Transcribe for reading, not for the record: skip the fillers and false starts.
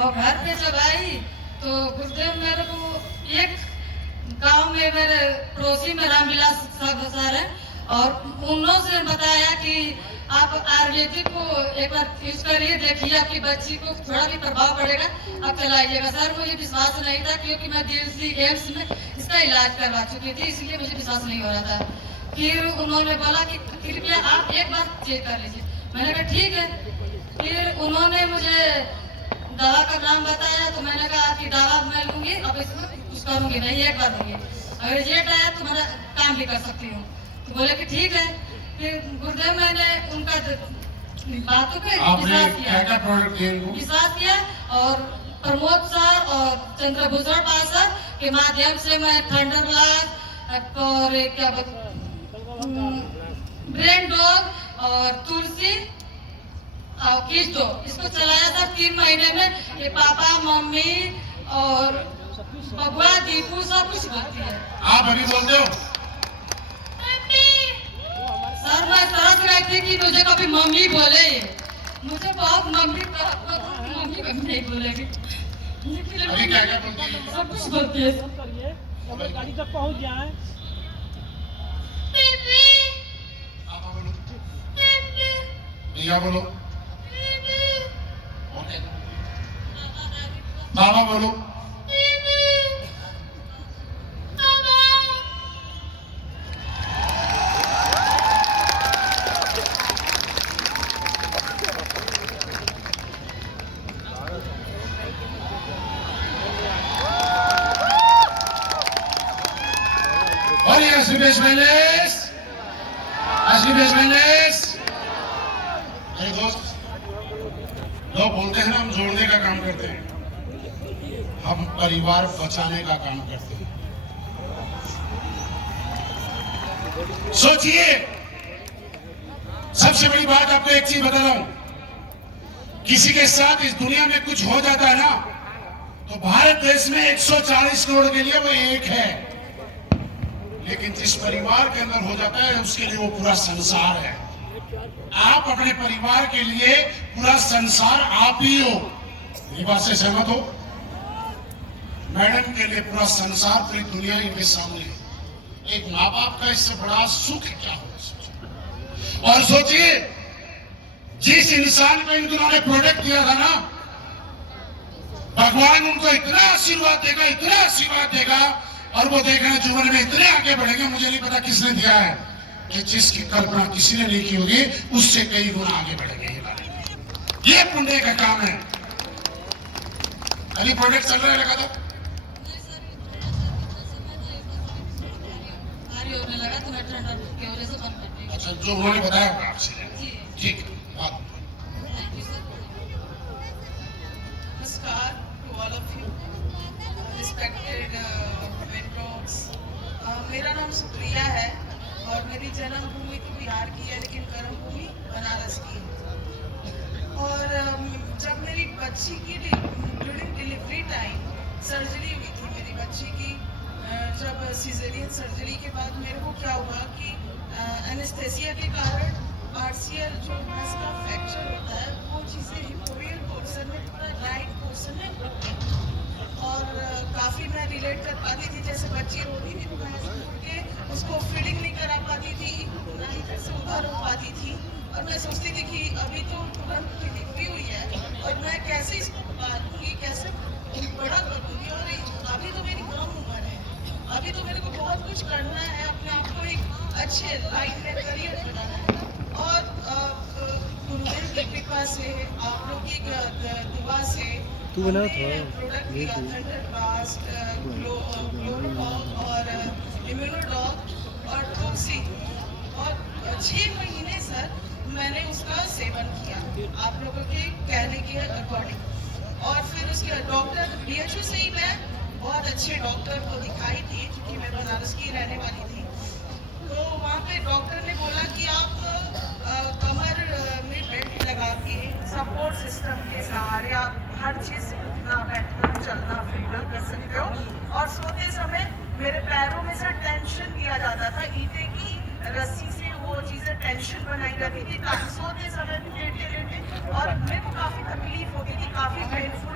और घर पे जब आई तो गुरुदेव मेरे को एक गांव में मेरे पड़ोसी में रामविलास सर है और उन्होंने बताया कि आप आयुर्वेदिक को एक बार यूज करिए, देखिए आपकी बच्ची को थोड़ा भी प्रभाव पड़ेगा, आप चलाइएगा। सर मुझे विश्वास नहीं था क्योंकि मैं दिल्ली एम्स में इसका इलाज करवा चुकी थी, इसलिए मुझे विश्वास नहीं हो रहा था। फिर उन्होंने बोला कि कृपया आप एक बार चेक कर लीजिए। मैंने कहा ठीक है। फिर उन्होंने मुझे दवा का नाम बताया तो मैंने कहा कि दवा मैं लूंगी, अब इसमें कुछ करूंगी नहीं, एक बार लूंगी, अगर रिजल्ट आया तो मैं काम भी कर सकती हूँ। तो बोले कि ठीक है। फिर गुरुदेव मैंने उनका बातों पे विश्वास किया और प्रमोद सर और चंद्रभूषण पाल सर के माध्यम से मैं थंडर ब्लास्ट और क्या ब्रेन डॉग और तुलसी और किस्टो इसको चलाया था 3 महीने में। ये पापा मम्मी और बबुआ दीपू सब कुछ बोलती है। आप अभी बोलते हो? सर मैं तरस रही थी कि मुझे कभी मम्मी बोले, मुझे बहुत मम्मी मम्मी कभी नहीं बोलेगी। अभी क्या क्या बोलती है? सब कुछ बोलती है। गाड़ी तक पहुंच जाए। भैया बोलो, बाबा बोलो। और ये असली बेसमेंट मेरे दोस्त लोग बोलते हैं ना, हम जोड़ने का काम करते हैं, हम परिवार बचाने का काम करते हैं। सोचिए, सबसे बड़ी बात आपको एक चीज बता रहा हूं, किसी के साथ इस दुनिया में कुछ हो जाता है ना, तो भारत देश में 140 करोड़ के लिए वो एक है, लेकिन जिस परिवार के अंदर हो जाता है उसके लिए वो पूरा संसार है। आप अपने परिवार के लिए पूरा संसार आप ही हो। ये बात से सहमत हो? मैडम के लिए पूरा संसार, पूरी दुनिया इनके सामने है। एक माँ बाप का इससे बड़ा सुख क्या हो? और सोचिए, जिस इंसान को इन दोनों ने प्रोडक्ट दिया था ना, भगवान उनको इतना आशीर्वाद देगा और वो देखना जीवन में इतने आगे बढ़ेंगे, मुझे नहीं पता किसने दिया है, कि जिसकी कल्पना किसी ने नहीं की होगी उससे कई गुना आगे बढ़ेंगे। ये पुण्य का काम है। अभी प्रोडक्ट चल रहा है लगा दो। अच्छा, जो उन्होंने बताया होगा आपसे, ठीक है। नमस्कार to all of you respected mentors. मेरा नाम सुप्रिया है और मेरी जन्मभूमि तो बिहार की है, लेकिन कर्मभूमि बनारस की है। और जब मेरी बच्ची की ड्यूरिंग डिलीवरी टाइम सर्जरी हुई थी मेरी बच्ची की, जब सिजेरियन सर्जरी के बाद मेरे को क्या हुआ कि एनेस्थेसिया के कारण आरसीएल जो नस का फ्रैक्चर होता है वो चीज़ें हिपोवियल पोर्शन में, पूरा राइट पोर्शन में घुट गई और काफ़ी मैं रिलेट कर पाती थी। जैसे बच्ची रोती थी तो मैं मुड़ के उसको फीडिंग नहीं करा पाती थी, ना ही फिर से उधर हो पाती थी, और मैं सोचती थी कि अभी तो तुरंत डिलीवरी हुई है और मैं कैसे इसको पालूंगी, कैसे बड़ा करूँगी, और अभी तो मेरी कम उम्र है, अभी तो मेरे को बहुत कुछ करना है, अपने आप को एक अच्छे लाइन में करियर बनाना है। और गुरुदेव की कृपा से, आप लोग की दुआ से प्रोडक्ट लिया थंडर ब्लास्ट, ग्लोरोडॉग और इम्यूनोडॉग और तुलसी, और 6 महीने सर मैंने उसका सेवन किया आप लोगों के कहने के अकॉर्डिंग। और फिर उसके डॉक्टर BHU से ही मैं बहुत अच्छे डॉक्टर को दिखाई थी, क्योंकि मैं बनारस की रहने वाली थी। तो वहाँ पे डॉक्टर ने बोला कि आप कमर में बेल्ट लगा के सपोर्ट सिस्टम के सहारे आप हर चीज़ उठना बैठना चलना फिरना कर सकते हो। और सोते समय मेरे पैरों में से टेंशन दिया जाता था, ईंटे की रस्सी से वो चीज़ें टेंशन बनाई जाती थी ताकि सोते समय भी लेटे लेटे, और मेरे को काफ़ी तकलीफ होती थी, काफ़ी पेनफुल